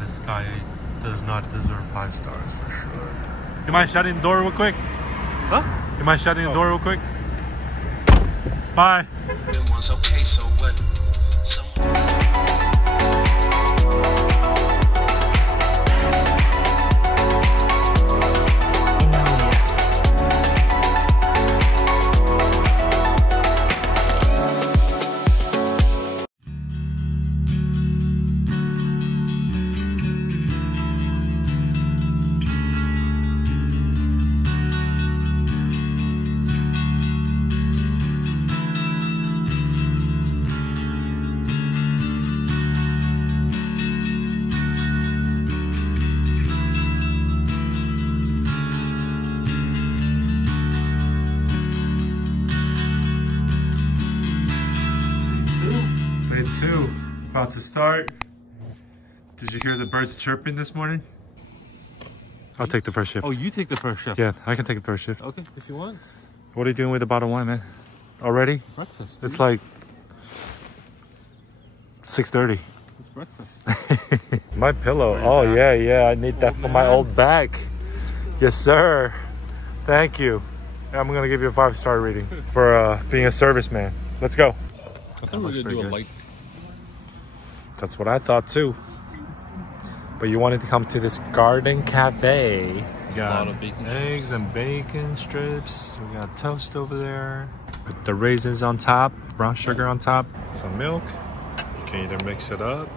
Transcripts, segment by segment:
this guy does not deserve 5 stars for sure. You mind shutting the door real quick? Huh? You mind shutting the door real quick? Bye. Okay, so what? Day 2, about to start. Did you hear the birds chirping this morning? I'll take the first shift. Oh, you take the first shift? Yeah, I can take the first shift. Okay, if you want. What are you doing with the bottle of wine, man? Already? Breakfast. It's like 6:30. It's breakfast. My pillow. Oh, yeah. I need that for my old back. Yes, sir. Thank you. I'm going to give you a 5-star rating for being a serviceman. Let's go. I thought we were going to do a light. That's what I thought too. But you wanted to come to this garden cafe. We got a lot of bacon eggs strips. And bacon strips. We got toast over there with the raisins on top, brown sugar on top, some milk. You can either mix it up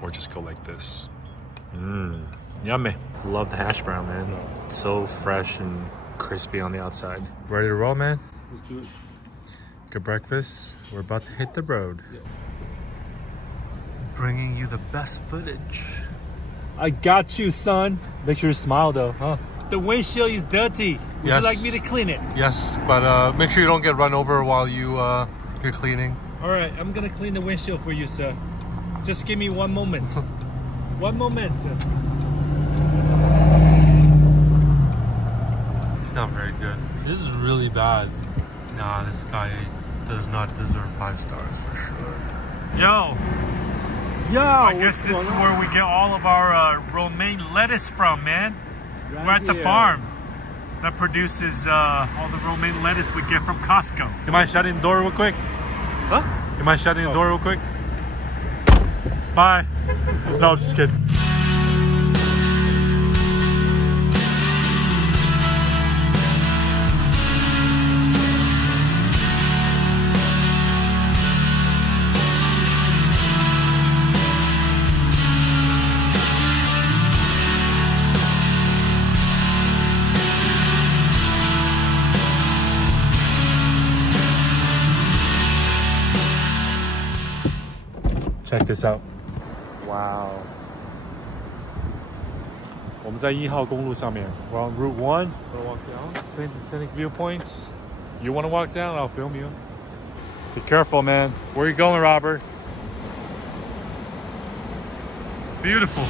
or just go like this. Yummy. Love the hash brown, man. So fresh and crispy on the outside. Ready to roll, man? Let's do it. Good breakfast. We're about to hit the road. Yeah. Bringing you the best footage. I got you, son. Make sure you smile though, huh? The windshield is dirty. Would you like me to clean it? Yes, but make sure you don't get run over while you're cleaning. All right, I'm gonna clean the windshield for you, sir. Just give me 1 moment. 1 moment. It's not very good. This is really bad. Nah, this guy does not deserve 5 stars for sure. Yo, I guess this is where we get all of our romaine lettuce from, man. We're at the farm that produces all the romaine lettuce we get from Costco. You mind shutting the door real quick? Huh? You mind shutting the door real quick? Bye. No, I'm just kidding. Check this out. Wow. 我们在1号公路上面. We're on Route 1. We'll walk down. Scenic viewpoints. You want to walk down? I'll film you. Be careful, man. Where are you going, Robert? Beautiful.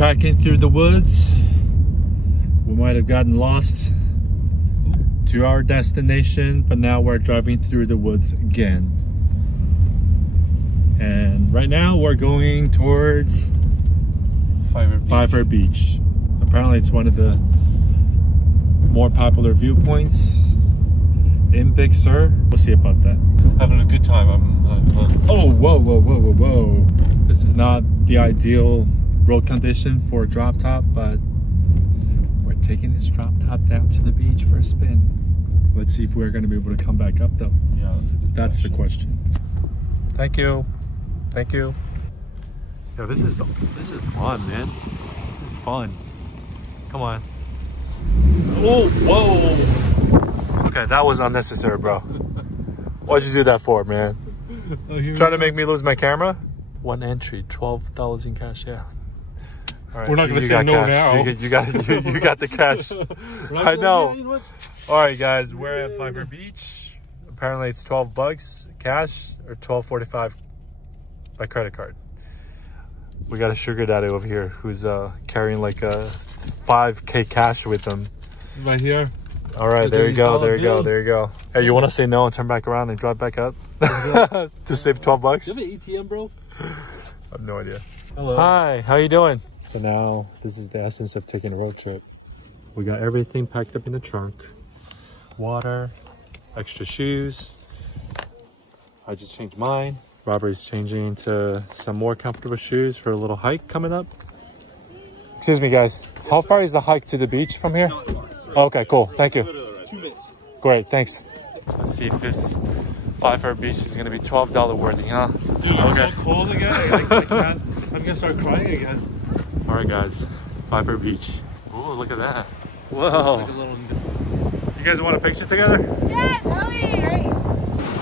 trekking through the woods. We might have gotten lost to our destination, but now we're driving through the woods again. And right now we're going towards Pfeiffer Beach. Apparently it's one of the more popular viewpoints in Big Sur. We'll see about that. Having a good time. Oh, whoa. This is not the ideal road condition for a drop top, but we're taking this drop top down to the beach for a spin. Let's see if we're going to be able to come back up though. Yeah, that's the question. Thank you. Yo, this is fun, man. This is fun. Come on. Oh, whoa. Okay, that was unnecessary, bro. Why'd you do that for, man? Trying to make me lose my camera? One entry, $12 in cash, yeah. All right, we're not going to say no now. You got the cash. I know. All right, guys, we're at Pfeiffer Beach. Apparently it's $12 cash or $12.45 by credit card. We got a sugar daddy over here who's carrying like a $5K cash with him. Right here. All right, there you go. Hey, you want to say no and turn back around and drive back up to save $12? Do you have an ATM, bro? I have no idea. Hello. Hi, how you doing? So now this is the essence of taking a road trip. We got everything packed up in the trunk. Water, extra shoes. I just changed mine. Robert's changing to some more comfortable shoes for a little hike coming up. Excuse me, guys. How far is the hike to the beach from here? Okay, cool. Thank you. 2 minutes. Great, thanks. Let's see if this Pfeiffer Beach is going to be $12 worthy, huh? Dude, it's so cold again. I can't. I'm going to start crying again. All right, guys. Pfeiffer Beach. Oh, look at that. Whoa. Like a little... You guys want a picture together? Yes, hurry!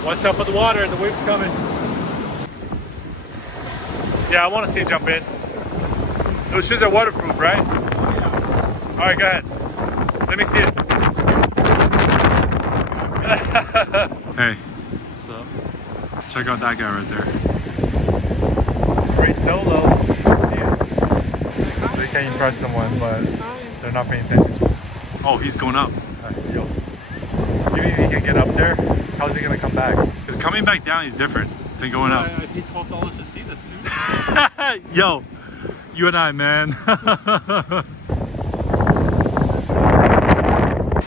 Watch out for the water. The wave's coming. Yeah, I want to see you jump in. Those shoes are waterproof, right? Yeah. All right, go ahead. Let me see it. Hey. What's up? Check out that guy right there. Great solo. See it. They can impress someone, but they're not paying attention. Oh, he's going up. Yo. Maybe if he can get up there, how's he going to come back? Because coming back down is different than going up. I paid $12 to see this, dude. Yo, you and I, man.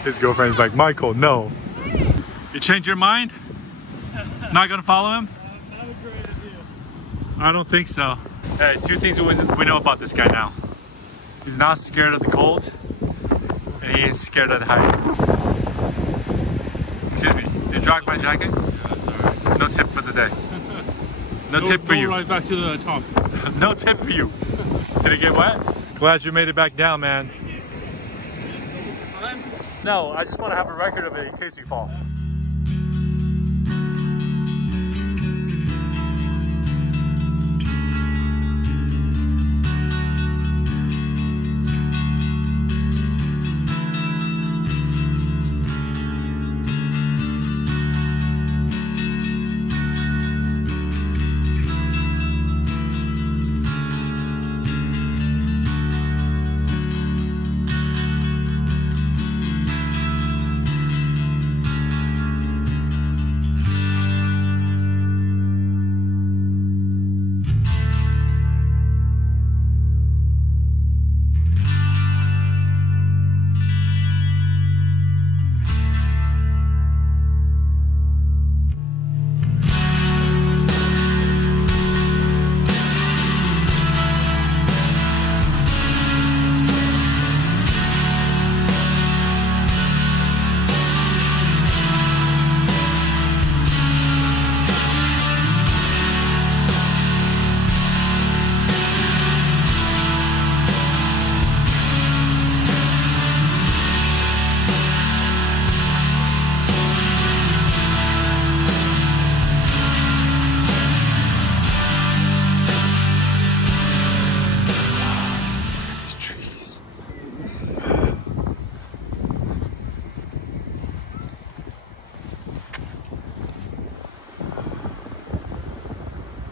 His girlfriend's like, Michael, no. You changed your mind? Not gonna follow him? Not a great idea. I don't think so. Hey, two things we know about this guy now. He's not scared of the cold, and he ain't scared of the height. Excuse me, did you drag my jacket? Yeah, that's alright. No tip for the day. No tip for you. Right back to the top. No tip for you. Did it get wet? Glad you made it back down, man. No, I just want to have a record of it in case we fall.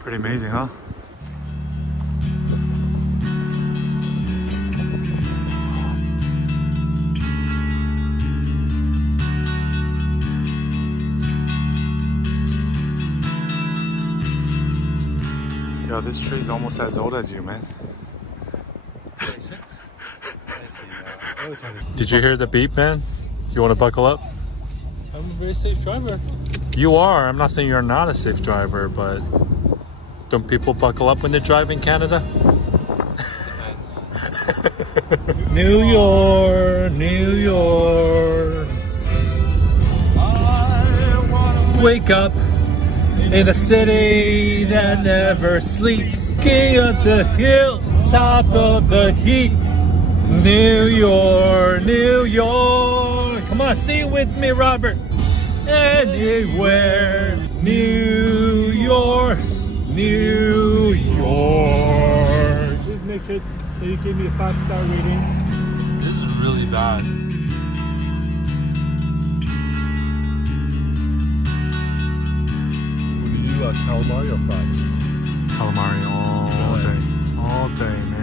Pretty amazing, huh? Yo, this tree is almost as old as you, man. 26. Did you hear the beep, man? You want to buckle up? I'm a very safe driver. You are. I'm not saying you're not a safe driver, but don't people buckle up when they drive in Canada? New York, New York. Wake up in the city that never sleeps. King of the hill, top of the heap. New York, New York. Come on, sing it with me, Robert. Anywhere, New York, New York. Please make sure that you give me a 5-star rating. This is really bad. What do you calamari or fries? Calamari all day, man.